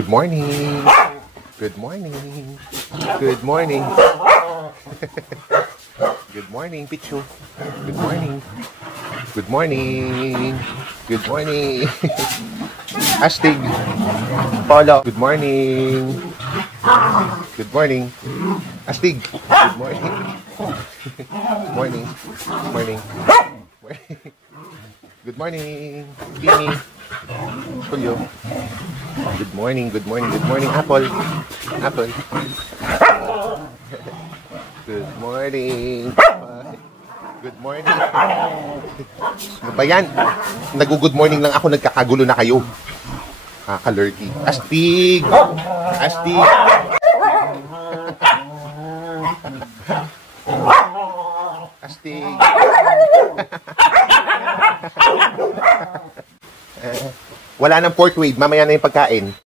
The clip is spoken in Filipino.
Good morning. Good morning. Good morning. Good morning, Pichu. Good morning. Good morning. Good morning. Astig. Polo. Good morning. Good morning. Astig. Good morning. Morning. Morning. Good morning. Bini. Julio. Good morning. Good morning. Good morning. Apple. Apple. Good morning. Good morning. Ano ba yan? Nag-good morning lang ako, nagkakagulo na kayo. Kakalurky. Astig! Astig! Astig! Wala nang fourth wave, mamaya na yung pagkain.